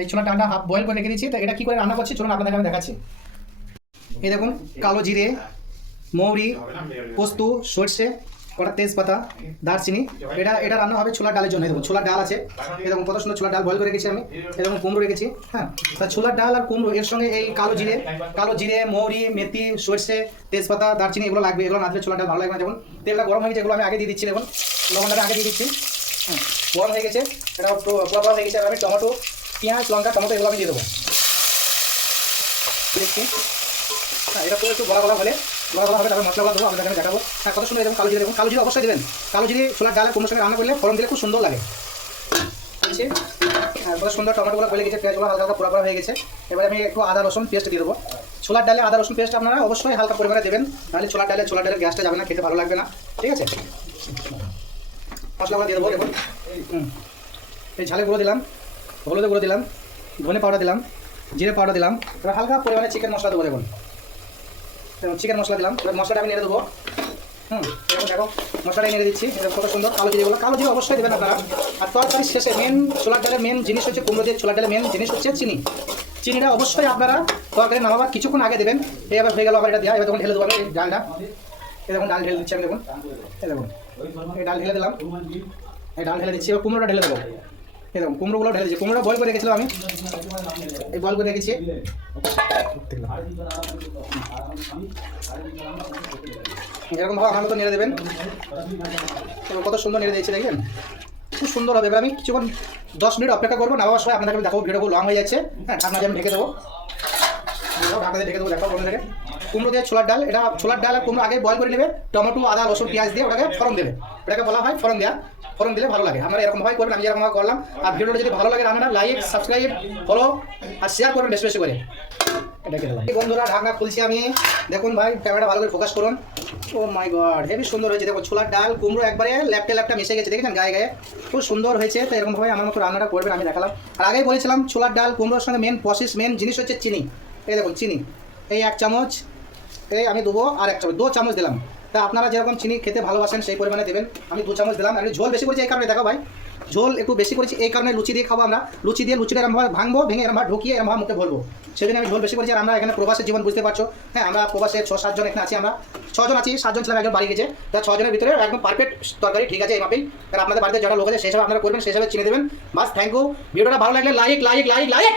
এই ছোলার ডালটা হাফ বয়েল করে রেখে দিচ্ছি। তো এটা কী করে রান্না করছি চলুন আপনাদের আমি দেখাচ্ছি। এই দেখুন কালো জিরে, মৌরি, পোস্ত, সর্ষে, কটা তেজপাতা, দারচিনি, এটা রান্না হবে ছোলার ডালের জন্য। দেখুন ছোলার ডাল আছে, এরকম কত সুন্দর ছোলার ডাল বয়েল করে রেখেছি আমি, এরকম কুমড়ো রেখেছি। হ্যাঁ, তা ছোলার ডাল আর কুমড়ো এর সঙ্গে এই কালো জিরে, মৌরি, মেথি, সর্ষে, তেজপাতা, দারচিনি এগুলো লাগবে। এগুলো না দিলে ছোলার ডাল ভালো লাগবে না। যেমন তেলটা গরম হয়ে গেছে, এগুলো আমি আগে দিয়ে দিচ্ছি। দেখুন লবণটা আগে দিয়ে দিচ্ছি। গরম হয়ে গেছে, এটা পোড়া হয়ে গেছে। আমি টমেটো, পেঁয়াজ, লঙ্কা, টমেটো এগুলো আমি দিয়ে দেবো। দেখছি হ্যাঁ, এটা পুরো একটু বড়া হলে হবে, তারপর মশলাগুলো দেবো আপনাদের দেখাবো। হ্যাঁ, কত সুন্দর। দেখুন কালো জিরে, দেখুন কালো জিরে অবশ্যই দেবেন। কালো জিরে ছোলার ডালে কুমড়োর সঙ্গে রান্না করলে ফোড়ন দিলে খুব সুন্দর লাগে। বলছি হ্যাঁ, কত সুন্দর টমেটোগুলো গলে গেছে, পেঁয়াজগুলো হালকা হালকা পোড়া হয়ে গেছে। এবারে আমি একটু আদা রসুন পেস্ট দিয়ে দেবো। ছোলার ডালে আদা রসুন পেস্ট আপনারা অবশ্যই হালকা পরিমাণে দেবেন, নাহলে ছোলার ডালের গ্যাসটা যাবে না, খেতে ভালো লাগবে না। ঠিক আছে, মশলাগুলো দিয়ে দেবো। দেখুন এই ঝালের গুঁড়ো দিলাম, হলুদের গুঁড়ো দিলাম, ধনে পাউডার দিলাম, জিরে পাউডার দিলাম। এবার হালকা পরিমাণে চিকেন মশলা দেবো। দেখুন চিকেন মশলা দিলাম। এবার মশলাটা আমি নেড়ে দেবো। দেখো মশলাটা নেড়ে দিচ্ছি। কত সুন্দর কালো জিরে অবশ্যই দেবেন আপনারা। আর তরকারি শেষে মেন ছোলার ডালের মেন জিনিস হচ্ছে কুমড়ো দিয়ে ছোলার ডালের মেন জিনিস হচ্ছে চিনিটা অবশ্যই আপনারা তরকারি নামাবার কিছুক্ষণ আগে দেবেন। এই আবার হয়ে গেল আবার এটা দেওয়া। এবার তখন ঢেলে দেবো আমি ডালটা। এই দেখুন ডাল ঢেলে দিচ্ছি আমি। দেখুন এই দেখুন এই ডাল ঢেলে দিলাম, এই ডাল ঢেলে দিচ্ছি। এবার কুমড়োটা ঢেলে দেবো। এই দেখুন কুমড়োগুলো ঢেলে দিচ্ছি। কুমড়োটা বয়েল করে রেখেছিলাম আমি, এই বয়েল করে রেখেছি। এরকমভাবে আমার মতো নেড়ে দেবেন। এবং কত সুন্দর নেড়ে দিয়েছি দেখেন, খুব সুন্দর হবে। এবার আমি কিছুক্ষণ 10 মিনিট অপেক্ষা করবো। নামাবার সময় আপনাদের আমি দেখাবো। ভিডিও লং হয়ে যাচ্ছে। হ্যাঁ, ঢাকনা দিয়ে আমি ঢেকে দেবো। ঢাকনা দিয়ে ঢেকে দেবো। দেখো বন্ধু থেকে কুমড়ো দিয়ে ছোলার ডাল, এটা ছোলার ডাল আর কুমড়ো আগে বয়েল করে নেবে। টমেটো, আদা, রসুন, পেঁয়াজ দিয়ে ওটাকে ফোড়ন দেবে। এটাকে বলা হয় ফোড়ন দেওয়া। ফোড়ন দিলে ভালো লাগে। আপনারা এরকমভাবে করবেন, আমি যেরকমভাবে করলাম। আর ভিডিওটা যদি ভালো লাগে আপনারা লাইক, সাবস্ক্রাইব, ফলো আর শেয়ার করবেন বেশি বেশি করে। এটাকে বন্ধুরা ঢাকনা খুলছি আমি। দেখুন ভাই ক্যামেরাটা ভালো করে ফোকাস করুন। ও মাই গড, হেভি সুন্দর হয়েছে। দেখো ছোলার ডাল কুমড়ো একবারে ল্যাপটা মিশে গেছে, দেখেছেন গায়ে গায়ে, খুব সুন্দর হয়েছে। তো এরকমভাবে আমার মতো রান্নাটা করবেন, আমি দেখালাম। আর আগেই বলেছিলাম ছোলার ডাল কুমড়োর সঙ্গে মেন জিনিস হচ্ছে চিনি। এই দেখুন চিনি, এই 1 চামচ, এই আমি দেবো। আর 1 চামচ, 2 চামচ দিলাম। তা আপনারা যেরকম চিনি খেতে ভালোবাসেন সেই পরিমাণে দেবেন। আমি 2 চামচ দিলাম। আমি ঝোল বেশি করেছি এই কারণে, দেখো ভাই ঝোল একটু বেশি করেছি এই কারণে। লুচি দিয়ে খাবো আমরা, লুচিটা এরমভাবে ভাঙবো, ভেঙে এরমভাবে ঢুকিয়ে এরমভাবে মুখে ভরবো, সেজন্য আমি ঝোল বেশি করেছি। আর আমরা এখানে প্রবাসের জীবন বুঝতে পারছো। হ্যাঁ, আমরা প্রবাসে 6-7 জন এখানে আছি। আমরা 6 জন আছি, 7 জন ছিলাম, একজন বাড়ি গেছে। তা 6 জনের ভিতরে একদম পারফেক্ট তরকারি ঠিক আছে এই মাপেই। আর আপনাদের বাড়িতে যারা লোক আছে সেই হিসাবে আপনারা করবেন, সেই হিসাবে চিনে দেবেন। বাস, থ্যাংক ইউ। ভিডিওটা ভালো লাগলে লাইক।